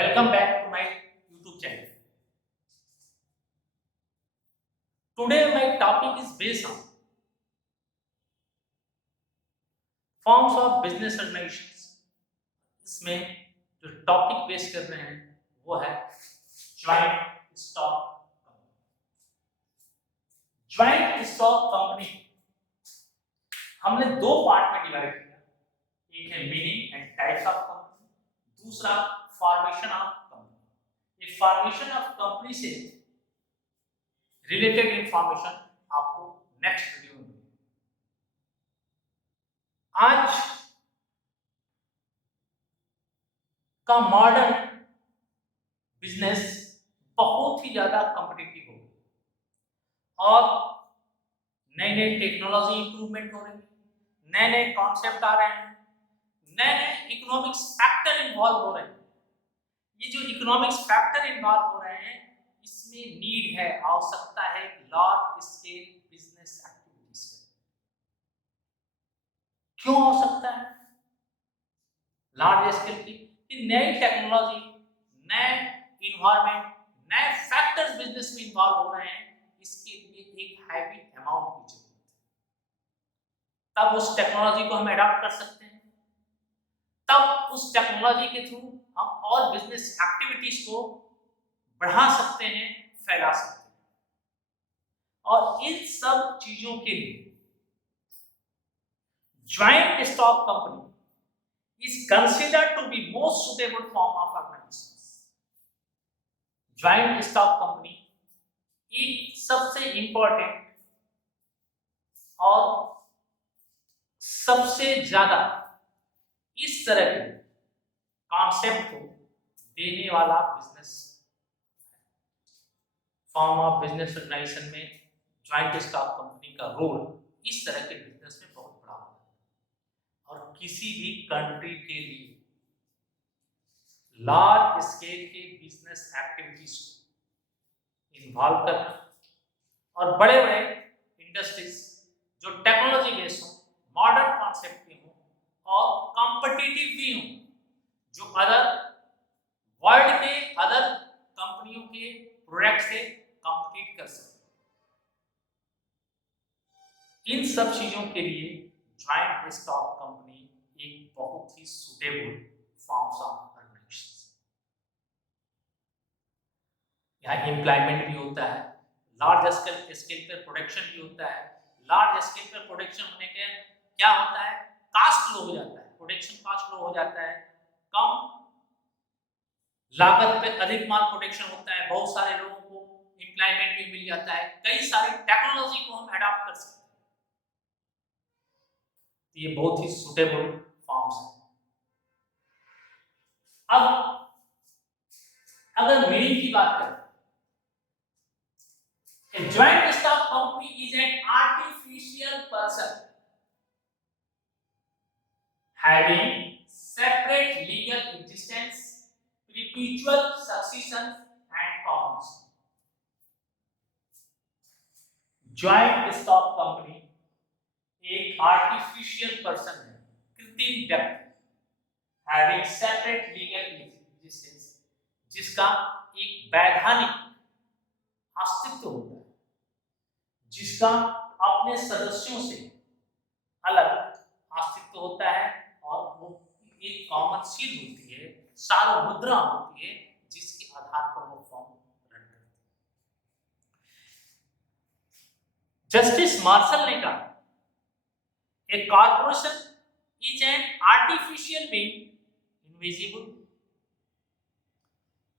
Welcome back to my YouTube channel. Today my topic is based on forms of business organizations. इसमें जो topic पेश कर रहे हैं वो है joint stock company. Joint stock company हमने दो पार्ट में डिवाइड किया, एक है meaning and types of company, दूसरा फॉर्मेशन ऑफ कंपनी। ये फॉर्मेशन ऑफ कंपनी से रिलेटेड इंफॉर्मेशन आपको नेक्स्ट वीडियो में मिलेगी। आज का मॉडर्न बिजनेस बहुत ही ज्यादा कॉम्पिटिटिव हो गया और नई नई टेक्नोलॉजी इंप्रूवमेंट हो रही है, नए नए कॉन्सेप्ट आ रहे हैं, नए नए इकोनॉमिक्स फैक्टर इन्वॉल्व हो रहे हैं। ये जो इकोनॉमिक्स फैक्टर इन्वॉल्व हो रहे हैं इसमें नीड है, आवश्यकता है लार्ज स्केल बिजनेस एक्टिविटीज का। क्यों आवश्यकता है लार्ज स्केल की? नई टेक्नोलॉजी, नए इन्वायरमेंट, नए फैक्टर्स बिजनेस में इन्वॉल्व हो रहे हैं, इसके लिए एक हैवी अमाउंट की जरूरत है। तब उस टेक्नोलॉजी को हम अडॉप्ट कर सकते हैं, तब उस टेक्नोलॉजी के थ्रू हम और बिजनेस एक्टिविटीज को बढ़ा सकते हैं, फैला सकते हैं। और इन सब चीजों के लिए joint stock company is considered to be most suitable form of organizations. Joint stock company एक सबसे इंपॉर्टेंट और सबसे ज्यादा इस तरह के कॉन्सेप्ट को देने वाला business form of business organisation में ज्वाइंट स्टॉक कंपनी का रोल इस तरह के बिजनेस में बहुत बड़ा होता है। और किसी भी कंट्री के लिए लार्ज स्केल के बिजनेस एक्टिविटीज को इन्वॉल्व करना और बड़े बड़े इंडस्ट्रीज जो टेक्नोलॉजी बेस्ड हो, मॉडर्न कॉन्सेप्ट के हो और कॉम्पिटिटिव भी हो, जो अदर वर्ल्ड के अदर कंपनियों के प्रोडक्ट से कॉम्पिटिट कर सकते, इन सब चीजों के लिए ज्वाइंट स्टॉक कंपनी एक बहुत ही सुटेबल फॉर्म्स ऑफ ऑर्गेनाइजेशन। यहाँ एम्प्लॉयमेंट भी होता है, लार्ज स्केल पर प्रोडक्शन भी होता है। लार्ज स्केल पर प्रोडक्शन होने के क्या होता है, कास्ट लो हो जाता है, प्रोडक्शन कास्ट लो हो जाता है, कम लागत पे अधिक माल प्रोडक्शन होता है, बहुत सारे लोगों को एम्प्लॉयमेंट भी मिल जाता है, कई सारी टेक्नोलॉजी को हम अडॉप्ट कर सकते हैं। ये बहुत ही सुटेबल फॉर्म्स है। अब अगर मीनिंग की बात करें, A joint stock company is an artificial person having separate legal existence, perpetual succession and commons. Joint stock company एक आर्टिफिशियल पर्सन है, कृत्रिम व्यक्ति, हैविंग सेपरेट लीगल एग्जिस्टेंस, जिसका एक वैधानिक अस्तित्व होता है, जिसका अपने सदस्यों से अलग अस्तित्व होता है और वो एक कॉमन सील होती है, सार्वमुद्रा होती है, जिसके आधार पर वो फॉर्म रन करते हैं। जस्टिस मार्शल ने कहा, A corporation is an artificial being, invisible,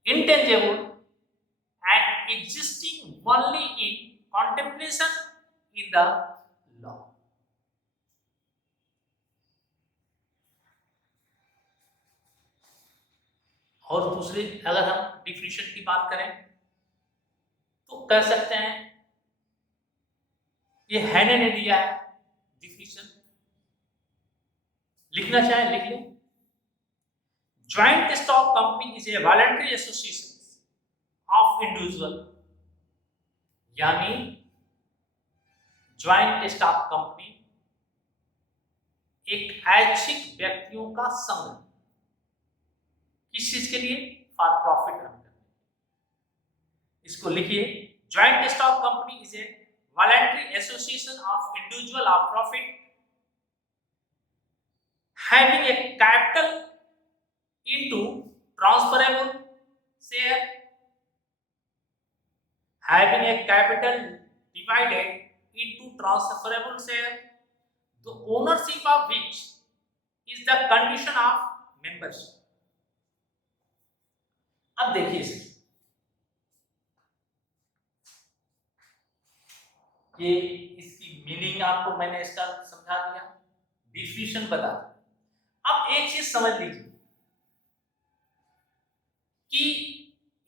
intangible, and existing only in contemplation in the law. और दूसरे अगर हम डिफिनेशन की बात करें तो कह सकते हैं, ये हैने ने दिया है डिफिनेशन, लिखना चाहे लिख लें। Joint stock company is a voluntary association of individual, यानी ज्वाइंट स्टॉक कंपनी एक ऐच्छिक व्यक्तियों का संघ, किस चीज के लिए? फॉर प्रॉफिट अर्न करने। इसको लिखिए, joint stock company is a voluntary association of individual of profit having a capital into transferable share, having a capital divided into transferable share, the ownership of which is the condition of membership. अब देखिए sir, ये इसकी meaning आपको मैंने इसका समझा दिया, definition बता दिया। अब एक चीज समझ लीजिए कि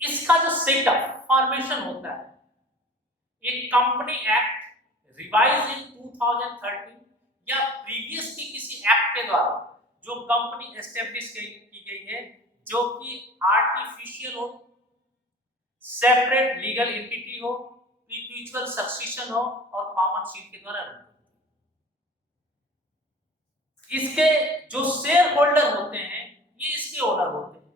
इसका जो सेटअप फॉर्मेशन होता है, एक कंपनी एक्ट रिवाइज इन 2013 या प्रीवियस की किसी एक्ट के द्वारा जो कंपनी एस्टेब्लिश की गई है, जो कि आर्टिफिशियल हो, सेपरेट लीगल एंटिटी हो, परपेचुअल सक्सेशन हो और कॉमन सीट के द्वारा रन होती है। इसके जो शेयर होल्डर होते हैं ये इसके ओनर होते हैं,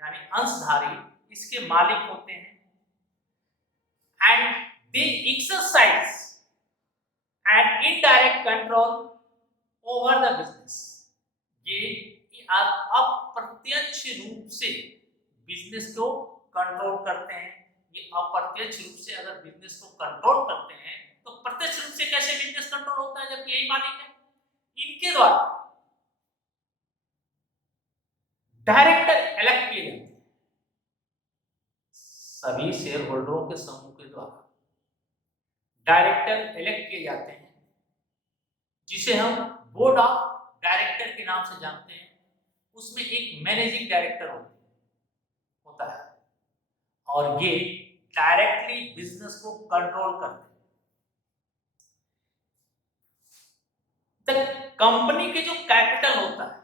यानी अंशधारी इसके मालिक होते हैं, and they exercise an indirect control over the business. ये अप्रत्यक्ष रूप से बिजनेस को कंट्रोल करते हैं। ये अप्रत्यक्ष रूप से अगर बिजनेस को कंट्रोल करते हैं तो प्रत्यक्ष रूप से कैसे बिजनेस कंट्रोल होता है जबकि यही मालिक है? इनके द्वारा डायरेक्टर इलेक्ट किए जाते हैं, सभी शेयर होल्डरों के समूह के द्वारा डायरेक्टर इलेक्ट किए जाते हैं, जिसे हम बोर्ड ऑफ डायरेक्टर के नाम से जानते हैं। उसमें एक मैनेजिंग डायरेक्टर होता है और ये डायरेक्टली बिजनेस को कंट्रोल करते हैं। कंपनी के जो कैपिटल होता है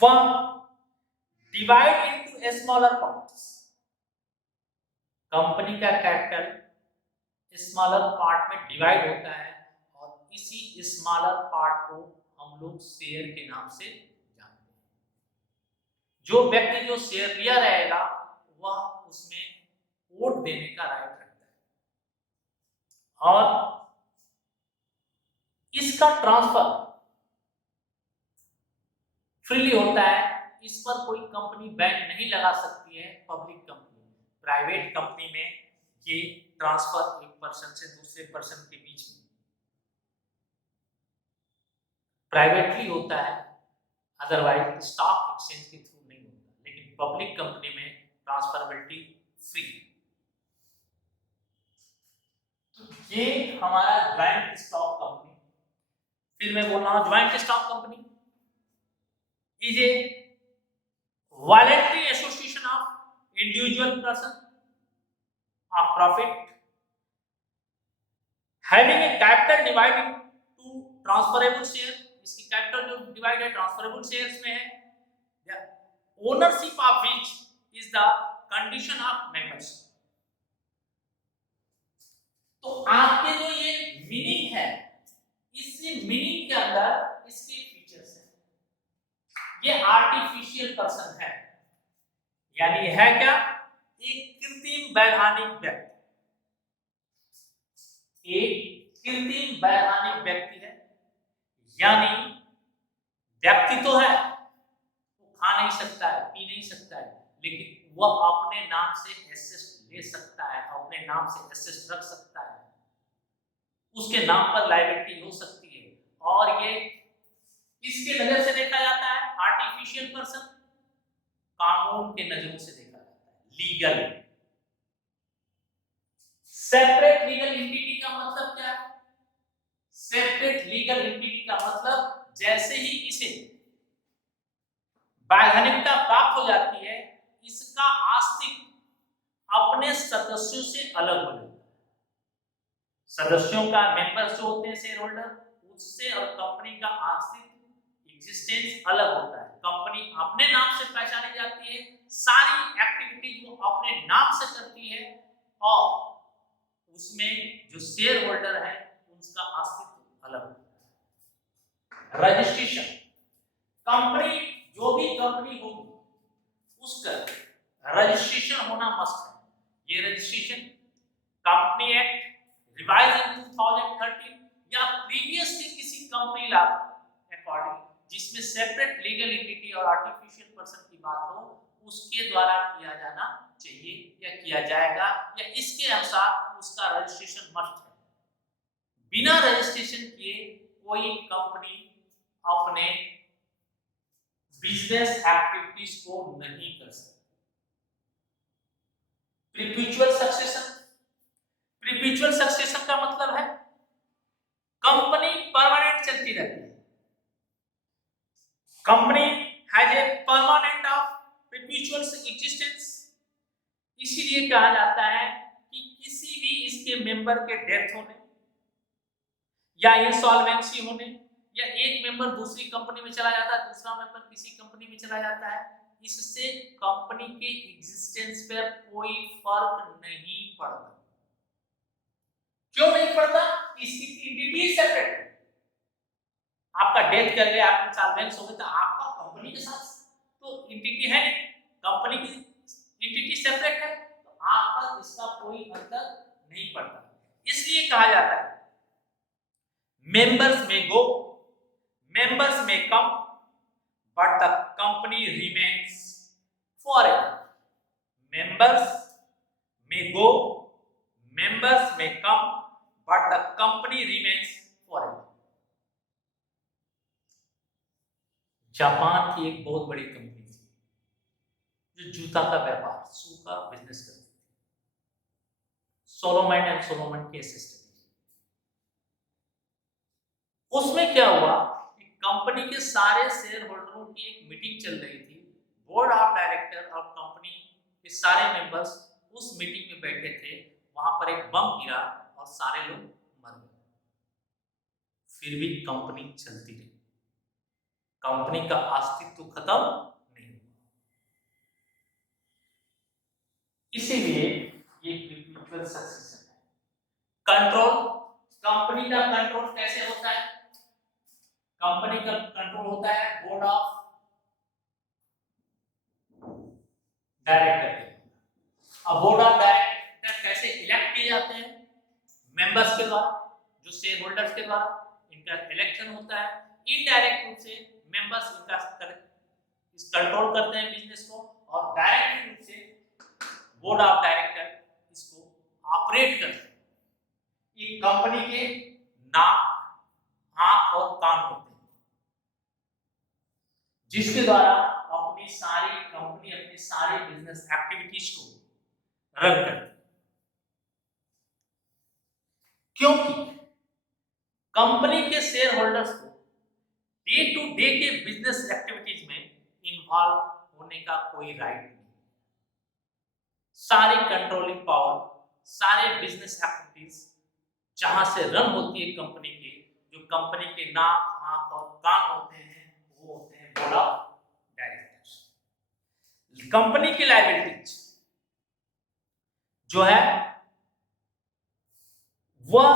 वह divide into smaller parts. Company का कैपिटल स्मॉलर पार्ट में डिवाइड होता है और इसी स्मॉलर पार्ट को हम लोग शेयर के नाम से जानते हैं। जो व्यक्ति जो शेयर लिया रहेगा वह उसमें वोट देने का राइट रखता है और इसका ट्रांसफर फ्रीली होता है। इस पर कोई कंपनी बैन नहीं लगा सकती है। पब्लिक कंपनी, प्राइवेट कंपनी में ये ट्रांसफर एक पर्सन से दूसरे पर्सन के बीच में प्राइवेटली होता है, अदरवाइज स्टॉक एक्सचेंज के थ्रू नहीं होता। लेकिन पब्लिक कंपनी में ट्रांसफरेबिलिटी फ्री। तो ये हमारा ज्वाइंट स्टॉक कंपनी, फिर मैं बोल रहा हूं joint stock company is a voluntary association of individual person of profit having a capital divided to transferable share. इसकी कैपिटल जो डिवाइड है ट्रांसफरेबल शेयर्स में है। Ownership of which is the condition of membership. तो आपके जो ये meaning है, इस मीनिंग के अंदर इसके फीचर्स हैं। ये आर्टिफिशियल पर्सन है, यानी है क्या? एक कृत्रिम वैधानिक व्यक्ति। एक कृत्रिम वैधानिक व्यक्ति है, यानी व्यक्ति तो है, वो खा नहीं सकता है, पी नहीं सकता है, लेकिन वह अपने नाम से एसेट ले सकता है, अपने नाम से एसेट रख सकता है, उसके नाम पर लायबिलिटी हो सकती है। और ये किसके नजर से देखा जाता है? आर्टिफिशियल पर्सन, कानून के नजरों से देखा जाता है, लीगल। सेपरेट लीगल एंटिटी का मतलब क्या है? सेपरेट लीगल एंटिटी का मतलब जैसे ही इसे वैधानिकता प्राप्त हो जाती है, इसका आस्तिक अपने सदस्यों से अलग हो जाता है। सदस्यों का मेंबर्स जो होते हैं शेयर होल्डर, उससे और कंपनी का आस्तिक एग्जिस्टेंस अलग होता है। कंपनी अपने नाम से पहचानी जाती है, सारी एक्टिविटीज वो अपने नाम से करती है और उसमें जो शेयर होल्डर है उसका अस्तित्व अलग होता है। रजिस्ट्रेशन, कंपनी जो भी कंपनी उसका रजिस्ट्रेशन होना मस्ट है। ये registration company act revise in 2013 या प्रीवियसली किसी कंपनी लॉ अकॉर्डिंग जिसमें सेपरेट लीगल एंटिटी और आर्टिफिशियल पर्सन की बात हो, उसके द्वारा किया जाना चाहिए या किया जाएगा, या इसके अनुसार उसका रजिस्ट्रेशन मस्ट है। बिना रजिस्ट्रेशन किए कोई कंपनी अपने बिजनेस एक्टिविटीज को नहीं कर सकती। परपेचुअल सक्सेशन, परपेचुअल सक्सेशन का मतलब है कंपनी परमानेंट चलती रहती है। Company has a permanent of perpetual existence. इसीलिए कहा जाता है कि किसी भी इसके मेंबर के डेथ होने या इंसॉल्वेंसी होने, या एक मेंबर दूसरी कंपनी में चला जाता है, दूसरा मेंबर किसी कंपनी में चला जाता है, इससे कंपनी के एग्जिस्टेंस पर कोई फर्क नहीं पड़ता। क्यों नहीं पड़ता? इसकी एंटिटी सेपरेट है। आपका डेथ कर गया, आप इंसॉल्वेंस हो गए, तो आपका कंपनी के साथ तो एंटिटी है, कंपनी की एंटिटी सेपरेट है, तो आप पर इसका कोई अंतर नहीं पड़ता। इसलिए कहा जाता है members may go, members may come, but the company remains forever. Members may go, members may come, but the company remains forever. Japan की एक बहुत बड़ी कंपनी थी जो जूता का व्यापार, शू का बिजनेस करती थी, सोलोमन एंड सोलोमन के असिस्टेंट। उसमें क्या हुआ कि कंपनी के सारे शेयर होल्डरों की एक मीटिंग चल रही थी। बोर्ड ऑफ डायरेक्टर और कंपनी के सारे मेंबर्स उस मीटिंग में बैठे थे। वहां पर एक बम गिरा और सारे लोग मर गए। फिर भी कंपनी चलती रही, कंपनी का अस्तित्व खत्म नहीं हुआ। इसीलिए ये परपेचुअल सक्सेशन है। कंट्रोल, कंपनी का कंट्रोल कैसे होता है? कंपनी का कंट्रोल होता है बोर्ड ऑफ डायरेक्टर। अब बोर्ड ऑफ डायरेक्टर कैसे इलेक्ट किए जाते हैं? मेंबर्स के द्वारा, जो शेयर होल्डर्स के द्वारा इनका इलेक्शन होता है। इनडायरेक्ट रूप से मेंबर्स इनका कंट्रोल करते हैं बिजनेस को, और डायरेक्ट रूप से बोर्ड ऑफ डायरेक्टर इसको ऑपरेट करते हैं। ये कंपनी के नाक, आंख और कान होते हैं, जिसके द्वारा अपनी सारी बिजनेस एक्टिविटीज को रन करती है। क्योंकि कंपनी के शेयर होल्डर्स को डे टू डे के बिजनेस एक्टिविटीज में इन्वॉल्व होने का कोई राइट नहीं। सारी कंट्रोलिंग पावर, सारे बिजनेस एक्टिविटीज जहां से रन होती है कंपनी के, जो कंपनी के नाक, आंख और कान होते हैं, वो होते हैं बोर्ड ऑफ डायरेक्टर्स। कंपनी की लायबिलिटीज जो है वह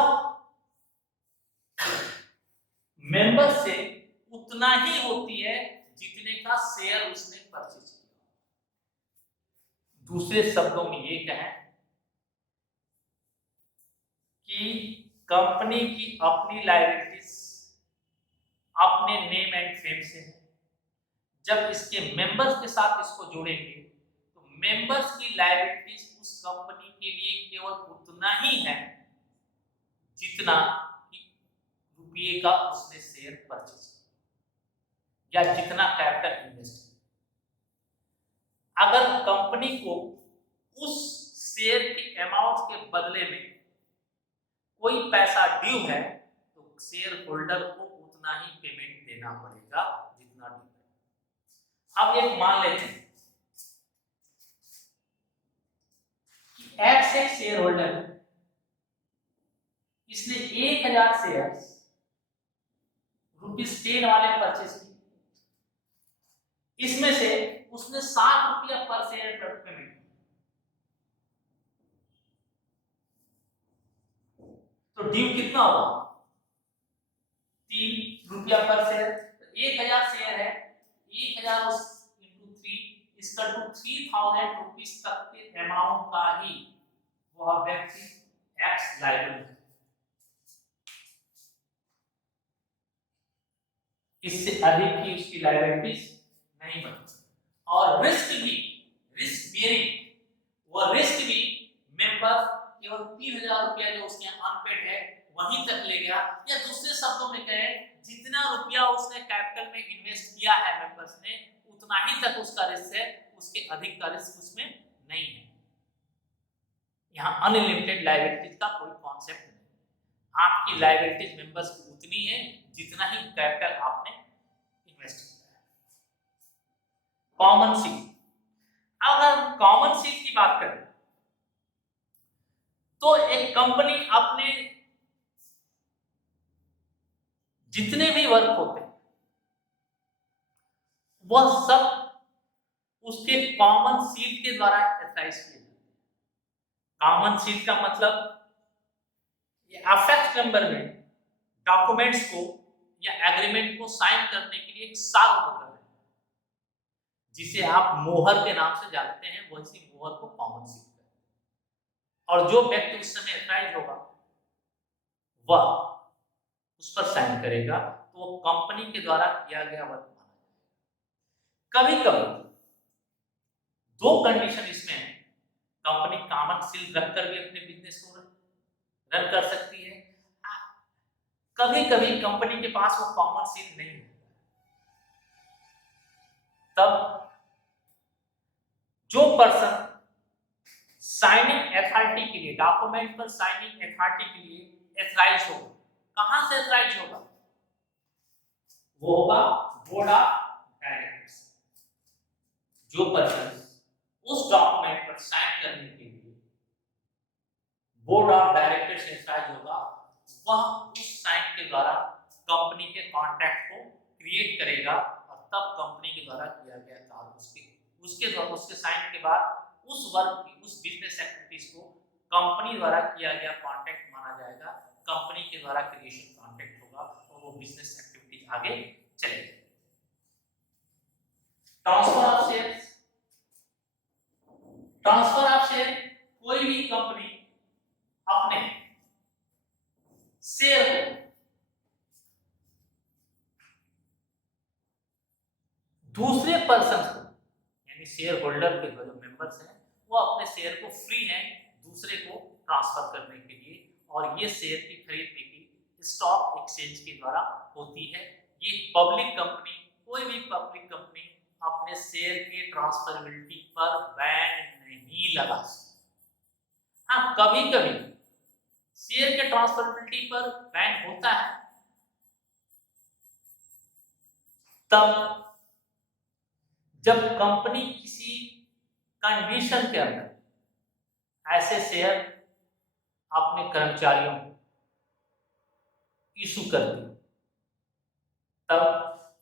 मेंबर से उतना ही होती है जितने का शेयर उसने परचेज किया। दूसरे शब्दों में ये कहें कि कंपनी की अपनी लायबिलिटीज अपने नेम एंड फेम से है। जब इसके मेंबर्स के साथ इसको जोड़ेंगे तो मेंबर्स की लायबिलिटीज उस कंपनी के लिए केवल उतना ही है जितना रुपये का उसने शेयर परचेज किया या जितना कैपिटल इन्वेस्ट किया। अगर कंपनी को उस शेयर के अमाउंट के बदले में कोई पैसा ड्यू है तो शेयर होल्डर को उतना ही पेमेंट देना पड़ेगा जितना ड्यू है। अब एक मान लेते हैं कि एक्स एक शेयर होल्डर है, इसने 1000 शेयर ₹10 वाले परचेज किए। इसमें से उसने ₹7 पर शेयर पेमेंट, तो ड्यू कितना होगा? ₹3 पर शेयर। तो 1000 शेयर है, 1000 इंटू 3, इसका टू 3000 रुपीज तक के अमाउंट का ही वह व्यक्ति एक्स लायबल है। इससे अधिक की उसकी लायबिलिटीज नहीं बनती। और रिस्क बेयरिंग, वो रिस्क भी मेंबर केवल 3000 रुपया जो उसके अनपेड है वहीं तक ले गया, या दूसरे शब्दों में कहें जितना रुपया उसने कैपिटल में इन्वेस्ट किया है मेंबर्स ने उतना ही तक उसका रिस्क है, उसके अधिक का रिस्क उसमें नहीं है। यहाँ अनलिमिटेड लायबिलिटीज का कोई कॉन्सेप्ट नहीं। आपकी लायबिलिटीज मेंबर्स की उतनी है जितना ही कैपिटल आपने इन्वेस्ट किया है। कॉमन सीट, अगर हम कॉमन सीट की बात करें तो एक कंपनी अपने जितने भी वर्क होते हैं वह सब उसके कॉमन सीट के द्वारा एथराइज किए जाते हैं। कॉमन सीट का मतलब ये अफेक्ट मेंबर में डॉक्यूमेंट्स को या एग्रीमेंट को साइन करने के लिए एक साल होता है, जिसे आप मोहर के नाम से जानते हैं, वैसी मोहर को कॉमन सीट कहते हैं। और जो व्यक्ति उस समय एथराइज होगा वह उस पर साइन करेगा, तो वो कंपनी के द्वारा किया गया वर्क माना जाएगा। कभी कभी दो कंडीशन इसमें है, कंपनी कॉमन सील रखकर भी अपने बिजनेस को रन कर सकती है, कभी कभी कंपनी के पास वो कॉमन सील नहीं होता, तब जो पर्सन साइनिंग अथॉरिटी के लिए, डॉक्यूमेंट पर साइनिंग अथॉरिटी के लिए एथराइज होगा, कहां से एथराइज होगा, वो होगा बोर्ड ऑफ डायरेक्टर्स। जो पर्सन उस डॉक्यूमेंट पर साइन करने के लिए बोर्ड ऑफ डायरेक्टर्स से एथराइज होगा, वह उस साइन के द्वारा कंपनी के कॉन्ट्रैक्ट को क्रिएट करेगा, और तब कंपनी के द्वारा किया गया कार्य उसके साइन के बाद उस वर्क की, उस बिजनेस एक्टिविटीज को कंपनी द्वारा किया गया कॉन्ट्रैक्ट माना जाएगा, कंपनी के द्वारा क्रिएशन कॉन्ट्रैक्ट होगा और वो बिजनेस एक्टिविटीज आगे चलेगी। Transfer of shares, transfer of share, कोई भी कंपनी अपने शेयर को दूसरे पर्सन को, यानी शेयर होल्डर के जो मेंबर्स हैं वो अपने शेयर को फ्री हैं दूसरे को ट्रांसफर करने के लिए, और ये शेयर की खरीद बिक्री स्टॉक एक्सचेंज के द्वारा होती है। ये पब्लिक कंपनी, कोई भी पब्लिक कंपनी अपने शेयर के ट्रांसफरेबिलिटी पर बैन नहीं लगा सकती। हाँ, कभी कभी शेयर के ट्रांसफरेबिलिटी पर बैन होता है, तब जब कंपनी किसी कंडीशन के अंदर ऐसे शेयर अपने कर्मचारियों को इशू करती, तब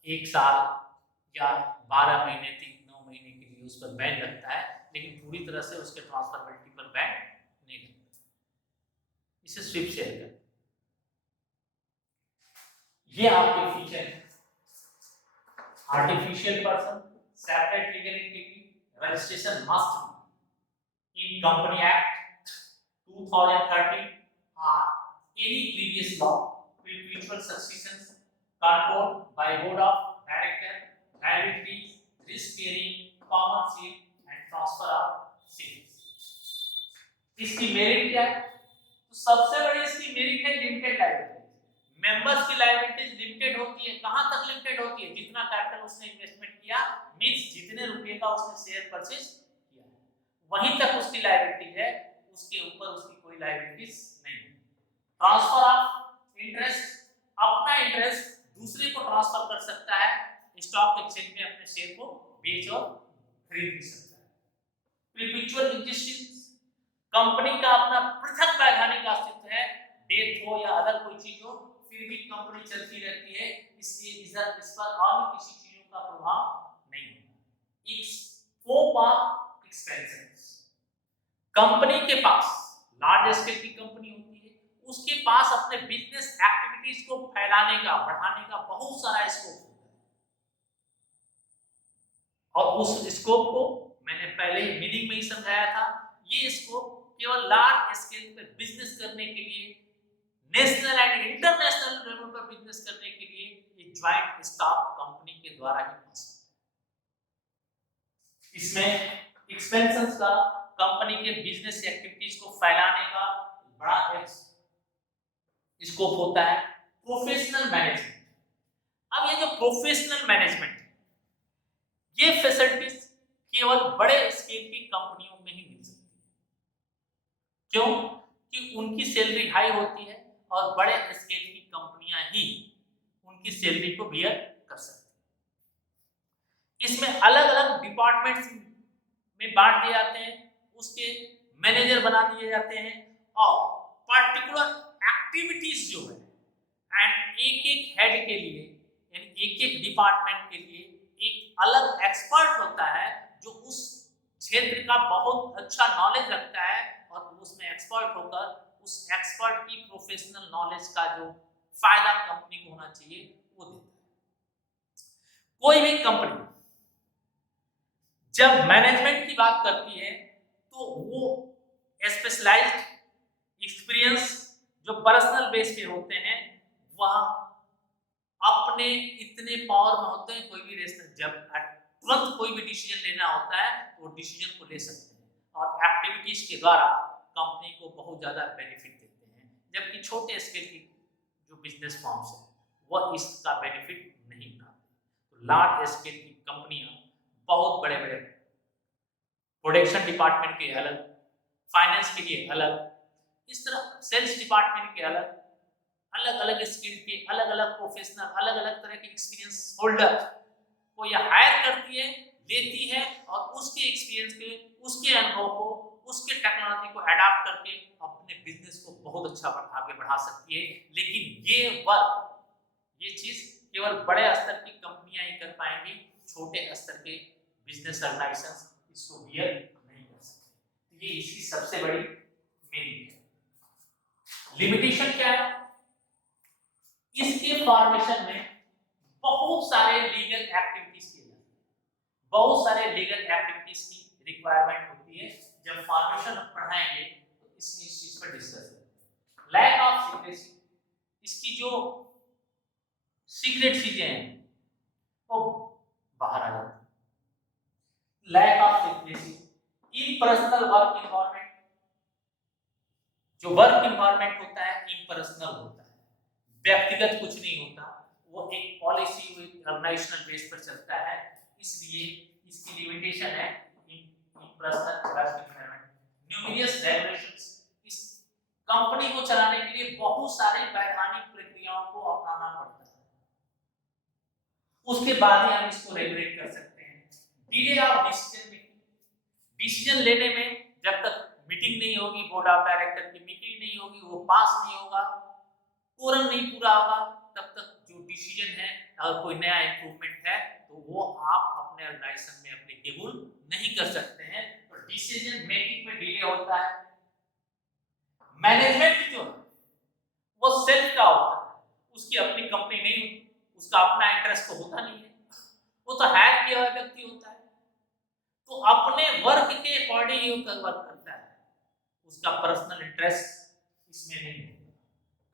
1 साल या 12 महीने 9 महीने के लिए उस पर बैन लगता है, लेकिन पूरी तरह से उसके ट्रांसफरेबिलिटी पर बैन नहीं लगता। इसे स्विप शेयर कर, ये आपके फीचर है। Artificial person, separate legal entity, registration must be in Company Act 2013 or any previous law. Perpetual successions controlled by board of director, liabilities, risk bearing, common seal and transfer of shares। इसकी merit क्या है? तो सबसे बड़ी इसकी merit है limited liability. Members की liabilities limited होती है, कहां तक लिमिटेड होती है, जितना कैपिटल उसने इन्वेस्टमेंट किया, मींस जितने रुपए का उसने शेयर परचेज किया वहीं तक उसकी लायबिलिटी है, उसके ऊपर उसकी कोई लायबिलिटीज नहीं। ट्रांसफर ऑफ इंटरेस्ट, अपना इंटरेस्ट दूसरे को ट्रांसफर कर सकता है, स्टॉक एक्सचेंज में अपने शेयर को बेच और खरीद भी सकता है। परपेचुअल एग्जिस्टेंस, कंपनी का अपना पृथक वैधानिक अस्तित्व है, डेथ हो या अदर कोई चीज हो फिर भी कंपनी चलती रहती है, इसलिए इस पर और किसी चीजों का प्रभाव नहीं होता। स्कोप ऑफ एक्सपेंसेस, कंपनी के पास लार्ज स्केल की कंपनी होती है, उसके पास अपने बिजनेस एक्टिविटीज को फैलाने का, बढ़ाने का बहुत सारा स्कोप होता है। और उस स्कोप को मैंने पहले ही मीनिंग में ही समझाया था। ये स्कोप केवल लार्ज स्केल पर बिजनेस करने के लिए, नेशनल एंड इंटरनेशनल लेवल पर बिजनेस करने के लिए ये ज्वाइंट स्टॉक कंपनी के द्वारा ही पॉसिबल है। इसमें एक्सपेंशंस का, कंपनी के बिजनेस एक्टिविटीज को फैलाने का बड़ा स्कोप होता है। प्रोफेशनल मैनेजमेंट, अब ये जो प्रोफेशनल मैनेजमेंट, ये फैसिलिटीज केवल बड़े स्केल की कंपनियों में ही मिल सकती है। क्यों? कि उनकी सैलरी हाई होती है और बड़े स्केल की कंपनियां ही उनकी सैलरी को बियर कर सकती है। इसमें अलग अलग डिपार्टमेंट्स में बांट दिए जाते हैं, उसके मैनेजर बना दिए जाते हैं और पर्टिकुलर एक्टिविटीज जो है एंड एक एक हेड के लिए, यानी एक एक डिपार्टमेंट के लिए एक अलग एक्सपर्ट होता है जो उस क्षेत्र का बहुत अच्छा नॉलेज रखता है और उसमें एक्सपर्ट होकर उस एक्सपर्ट की प्रोफेशनल नॉलेज का जो फायदा कंपनी को होना चाहिए वो देता है। कोई भी कंपनी जब मैनेजमेंट की बात करती है तो वो स्पेशलाइज्ड एक्सपीरियंस जो पर्सनल बेस पे होते हैं, वह अपने इतने पावर में होते हैं, कोई भी डिसीजन जब तुरंत कोई भी डिसीजन लेना होता है तो वो डिसीजन को ले सकते हैं और एक्टिविटीज के द्वारा कंपनी को बहुत ज्यादा बेनिफिट देते हैं। जबकि छोटे स्केल की जो बिजनेस फॉर्म्स है वह इसका बेनिफिट नहीं उठाते। तो लार्ज स्केल की कंपनियां बहुत बड़े बड़े प्रोडक्शन डिपार्टमेंट के अलग, फाइनेंस के लिए अलग, इस तरह सेल्स डिपार्टमेंट के अलग, अलग अलग स्किल के अलग अलग प्रोफेशनल, अलग अलग तरह के एक्सपीरियंस होल्डर को यह हायर करती है, लेती है और उसके एक्सपीरियंस के, उसके अनुभव को, उसके टेक्नोलॉजी को अडॉप्ट करके अपने बिजनेस को बहुत अच्छा आगे बढ़ा सकती है। लेकिन ये वर्क, ये चीज केवल बड़े स्तर की कंपनियां ही कर पाएंगी, छोटे स्तर के बिजनेस ऑर्गेनाइजेशंस इसको बियर नहीं कर सकते। तो ये इसकी सबसे बड़ी मीनिंग है। लिमिटेशन क्या है? इसके फॉर्मेशन में बहुत सारे लीगल एक्टिविटीज किए जाते हैं, बहुत सारे लीगल एक्टिविटीज की रिक्वायरमेंट होती है। जब फॉर्मेशन पढ़ाएंगे तो इसमें इस चीज पर डिस्कस करेंगे। लैक ऑफ सीक्रेसी, इसकी जो सीक्रेट चीजें हैं वो बाहर आ जाती है। Lack of secrecy in personal work environment, जो वर्क इन्वायरमेंट होता है इम्पर्सनल होता है, व्यक्तिगत कुछ नहीं होता, वो एक पॉलिसी ऑर्गेनाइजेशनल बेस पर चलता है, इसलिए इसकी लिमिटेशन है impersonal work environment. Numerous regulations, इस कंपनी को चलाने के लिए बहुत सारी वैधानिक प्रक्रियाओं को अपनाना पड़ता है, उसके बाद ही हम इसको रेगुलेट कर सकते हैं। Delay of decision making, decision लेने में जब तक मीटिंग नहीं होगी, बोर्ड ऑफ डायरेक्टर की मीटिंग नहीं होगी, वो पास नहीं होगा, कोरम नहीं पूरा होगा, तब तक जो डिसीजन है, अगर कोई नया इंप्रूवमेंट है तो वो आप अपने ऑर्गेनाइजेशन में एप्लीकेबल नहीं कर सकते हैं। तो डिसीजन मेकिंग में डिले होता है। मैनेजमेंट जो वो सेल्फ का होता है, उसकी अपनी कंपनी नहीं होती, उसका अपना इंटरेस्ट तो होता नहीं है, वो तो हायर किया हुआ व्यक्ति होता है, तो अपने वर्क के अकॉर्डिंग ही वर्क करता है, उसका पर्सनल इंटरेस्ट इसमें नहीं है।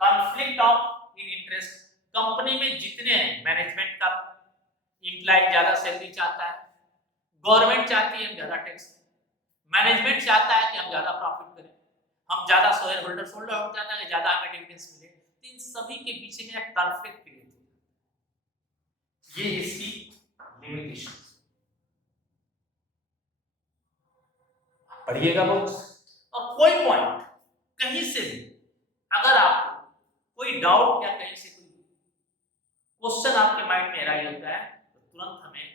Conflict of in interest, company में जितने हैं, मैनेजमेंट का एम्प्लॉय ज्यादा सैलरी चाहता है, गवर्नमेंट चाहती है हम ज्यादा टैक्स, मैनेजमेंट चाहता है कि हम ज्यादा प्रॉफिट करें, हम ज्यादा शेयर होल्डर हो जाता है कि ज्यादा हमें डिविडेंड्स मिले, तो इन सभी के बीच में एक कॉन्फ्लिक्ट क्रिएट होता है। ये इसकी लिमिटेशन। पढ़िएगा बुक्स, और कोई पॉइंट कहीं से भी अगर आपको कोई डाउट या कहीं से कोई क्वेश्चन आपके माइंड में अराइज होता है तो तुरंत हमें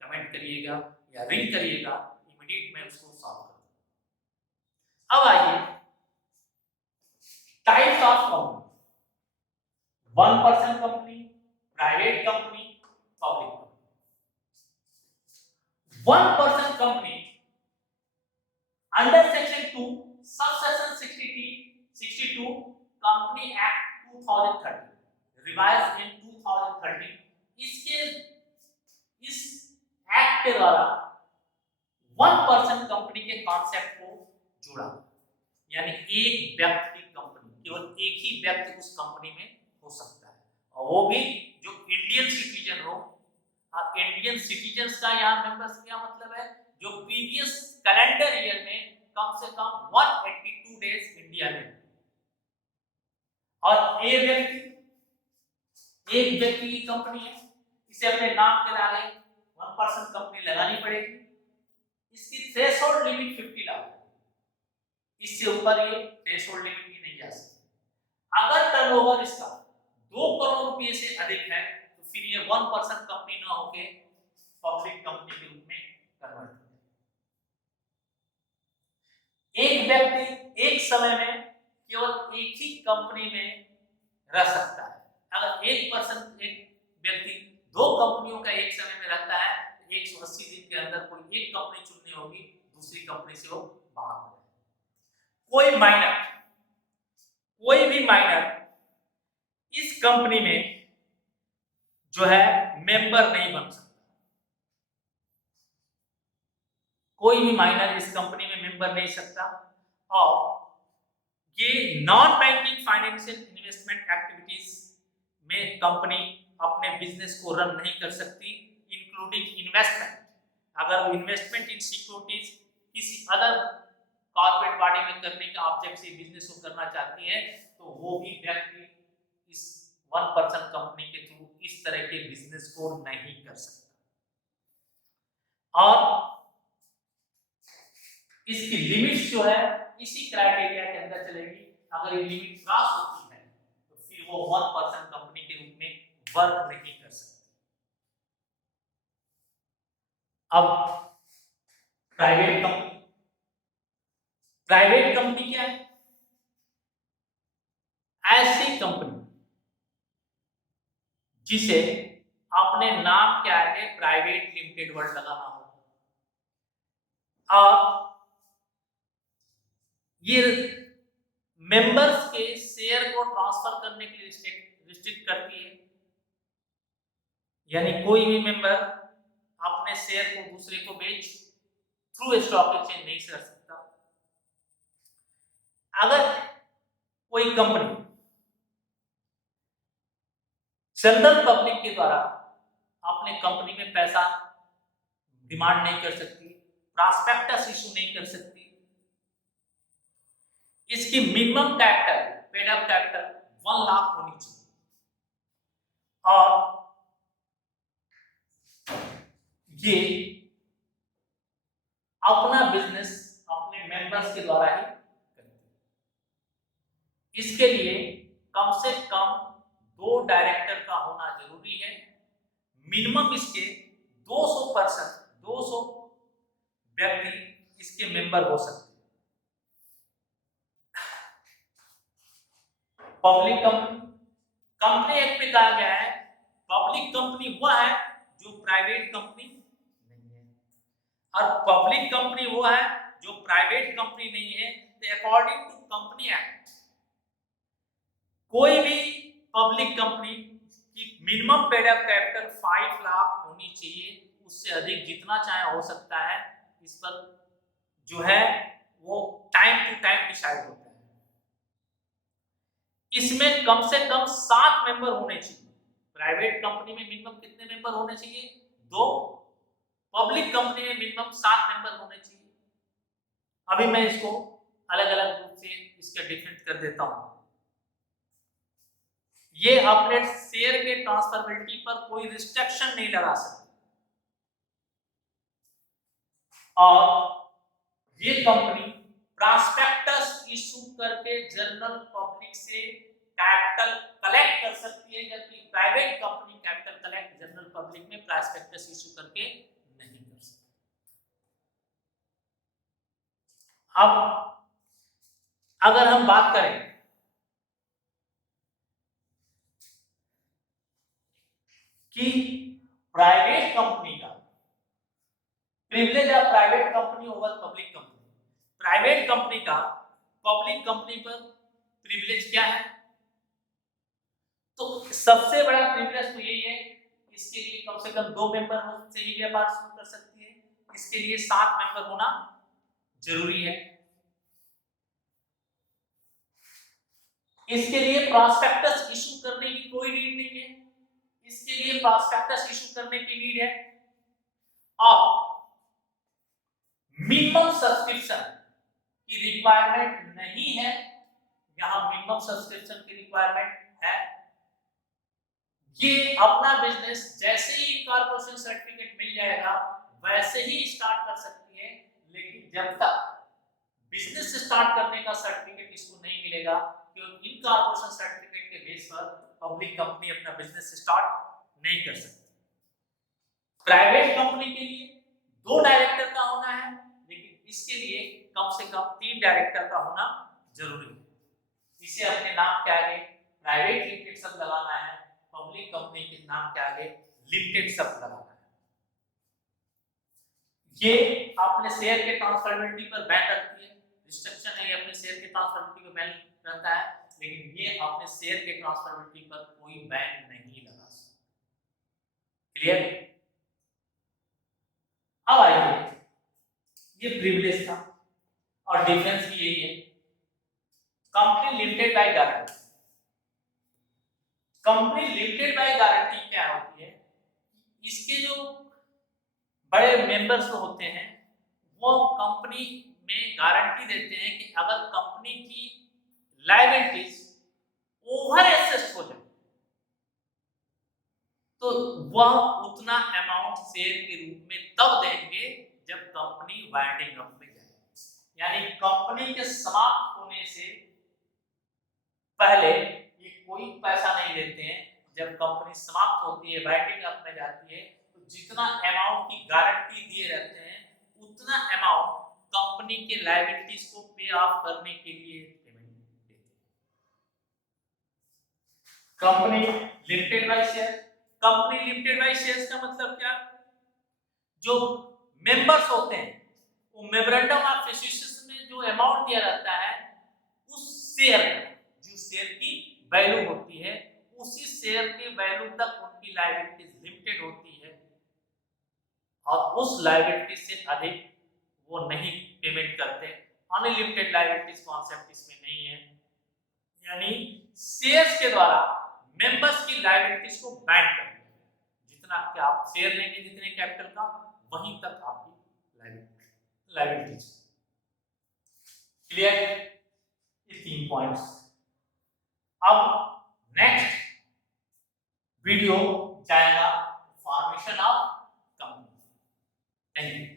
कमेंट करिएगा या रिंग करिएगा, इमीडिएट मैं उसको सॉल्व करूंगा। अब आइए types of company, 1% company, private company, public company. 1% company under section 2 subsection 62 company act 2013 revise in 2013, इस एक्ट के द्वारा 1% कंपनी के कॉन्सेप्ट को जोड़ा, यानी एक व्यक्ति की कंपनी, केवल एक ही व्यक्ति उस कंपनी में हो सकता है, और वो भी जो इंडियन सिटीजन हो। इंडियन सिटीजन्स का यहाँ मेंबर्स क्या मतलब है, जो प्रीवियस कैलेंडर ईयर में कम से कम 182 डेज इंडिया में, और एक व्यक्ति की कंपनी है, इसे अपने नाम के आगे 1% कंपनी लगानी पड़ेगी। इसकी थ्रेशोल्ड लिमिट 50 लाख है, इससे ऊपर ये थ्रेशोल्ड लिमिट ही नहीं जा सकती। अगर टर्नओवर इसका 2 करोड़ रुपए से अधिक है तो फिर ये 1% कंपनी ना होके पब्लिक कंपनी के रूप में कन्वर्ट हो जाए। एक व्यक्ति एक समय में केवल एक ही कंपनी में रह सकता है। अगर एक व्यक्ति 2 कंपनियों का एक समय में रहता है तो 180 दिन के अंदर कोई एक कंपनी चुननी होगी, दूसरी कंपनी से वो बाहर हो जाए। कोई भी माइनर इस कंपनी में जो है मेंबर नहीं बन सकता। कोई भी माइनर इस कंपनी में मेंबर नहीं सकता, और ये non banking financial investment activities में कंपनी अपने बिजनेस को रन नहीं कर सकती, इंक्लूडिंग इन्वेस्टमेंट। अगर वो इन्वेस्टमेंट इन सिक्योरिटीज किसी अदर कॉर्पोरेट बॉडी में करने का ऑब्जेक्ट से बिजनेस को करना चाहती है तो वो भी व्यक्ति इस 1% कंपनी के थ्रू इस तरह के बिजनेस को नहीं कर सकता। और इसकी लिमिट्स जो है इसी क्राइटेरिया के अंदर चलेगी। अगर ये लिमिट क्रॉस होती है तो फिर वो 1% कंपनी के रूप में वर्क नहीं कर सकती। अब प्राइवेट कंपनी क्या है? ऐसी कंपनी जिसे अपने नाम के आगे प्राइवेट लिमिटेड वर्ड लगाना हो, और ये मेंबर्स के शेयर को ट्रांसफर करने के लिए रिस्ट्रिक्ट करती है, यानी कोई भी मेंबर अपने शेयर को दूसरे को बेच थ्रू स्टॉक एक्सचेंज नहीं कर सकता। अगर कोई कंपनी जनरल पब्लिक के द्वारा अपने कंपनी में पैसा डिमांड नहीं कर सकती, प्रॉस्पेक्टस इशू नहीं कर सकती, इसकी minimum capital, paid up capital 1 lakh होनी चाहिए, और ये अपना बिजनेस अपने मेंबर्स के द्वारा ही करते हैं। इसके लिए कम से कम 2 डायरेक्टर का होना जरूरी है। मिनिमम इसके 200 व्यक्ति इसके मेंबर हो सकते हैं। पब्लिक कंपनी एक्ट में कहा गया है पब्लिक कंपनी वह है जो प्राइवेट कंपनी नहीं है, और पब्लिक कंपनी वो है जो प्राइवेट कंपनी नहीं है। तो अकॉर्डिंग टू कंपनी एक्ट कोई भी पब्लिक कंपनी की minimum paid up capital 5 lakh होनी चाहिए, उससे अधिक जितना चाहे हो सकता है। इस पर जो है वो टाइम टू टाइम डिसाइड होता है। इसमें कम से कम 7 मेंबर होने चाहिए। प्राइवेट कंपनी में मिनिमम कितने मेंबर होने चाहिए? 2। पब्लिक कंपनी में मिनिमम 7 मेंबर होने चाहिए। अभी मैं इसको अलग अलग रूप से इसके डिफरेंट कर देता हूं। ये अपने शेयर के ट्रांसफरेबिलिटी पर कोई रिस्ट्रिक्शन नहीं लगा सकते, और ये कंपनी प्रॉस्पेक्टस इशू करके जनरल पब्लिक से कैपिटल कलेक्ट कर सकती है, जबकि private company capital collect general public में प्रॉस्पेक्टस इशू करके नहीं कर सकती। अब अगर हम बात करें कि प्राइवेट कंपनी का privilege of private company over public company, private company का पब्लिक कंपनी पर प्रिविलेज क्या है? तो सबसे बड़ा प्रिविलेज तो यही है, इसके लिए कम से कम 2 मेंबर से ही व्यापार शुरू कर सकती है। इसके लिए 7 मेंबर होना जरूरी है। इसके लिए प्रॉस्पेक्टस इशू करने की कोई नीड नहीं है, इसके लिए प्रॉस्पेक्टस इशू करने की नीड है। और मिनिमम सब्सक्रिप्शन की रिक्वायरमेंट नहीं है, यहां मिनिमम सब्सक्रिप्शन की रिक्वायरमेंट है। ये अपना बिजनेस जैसे ही कॉर्पोरेशन सर्टिफिकेट मिल जाएगा वैसे ही स्टार्ट कर सकती है, लेकिन जब तक बिजनेस स्टार्ट करने का सर्टिफिकेट इसको नहीं मिलेगा, क्योंकि इन कॉर्पोरेशन सर्टिफिकेट के बेस पर पब्लिक कंपनी अपना बिजनेस स्टार्ट नहीं कर सकती। प्राइवेट कंपनी के लिए 2 डायरेक्टर का होना है, लेकिन इसके लिए कम से कम 3 डायरेक्टर का होना जरूरी है। इसे अपने नाम के आगे प्राइवेट लिमिटेड सब लगाना है, पब्लिक कंपनी के नाम के आगे लिमिटेड सब लगाना है। ये अपने शेयर के ट्रांसफरेबिलिटी पर बैन रखती है, रिस्ट्रिक्शन है, ये अपने शेयर के ट्रांसफरेबिलिटी पर बैन रहता है, लेकिन ये अपने शेयर के ट्रांसफरेबिलिटी पर कोई बैन नहीं लगा सकता। क्लियर? अब आइए, ये प्रिविलेज था और डिफरेंस भी यही है। Company limited by guarantee, company limited by guarantee क्या होती है? इसके जो बड़े मेंबर्स होते हैं वो कंपनी में गारंटी देते हैं कि अगर कंपनी की लायबिलिटीज ओवर एसेस्ड हो जाए तो वह उतना अमाउंट शेयर के रूप में तब देंगे जब कंपनी वाइंडिंग अप में जाए, यानी कंपनी के समाप्त होने से पहले ये कोई पैसा नहीं देते हैं। जब कंपनी समाप्त होती है, वाइंडिंग अप में जाती है, तो जितना अमाउंट की गारंटी दिए रहते हैं उतना अमाउंट कंपनी के लायबिलिटीज को पे ऑफ करने के लिए पेमेंट देते हैं। Company limited by share, company limited by shares का मतलब क्या? जो मेंबर्स होते हैं वो मेमोरेंडम ऑफ एसोसिएशन में जो अमाउंट दिया रहता है उस शेयर, जो शेयर की वैल्यू होती है, उसी शेयर के वैल्यू तक उनकी लायबिलिटीज लिमिटेड होती है और उस लायबिलिटी से अधिक वो नहीं पेमेंट करते। अनलिमिटेड लायबिलिटीज कॉन्सेप्ट इसमें नहीं है, यानी शेयर्स के द्वारा मेंबर्स की लायबिलिटीज को बैंड कर दिया, जितना कि आप शेयर लेंगे जितने कैपिटल का वहीं तक आपकी लायबिलिटीज। क्लियर? ये 3 पॉइंट्स। अब नेक्स्ट वीडियो जाएगा formation of company. Thank you.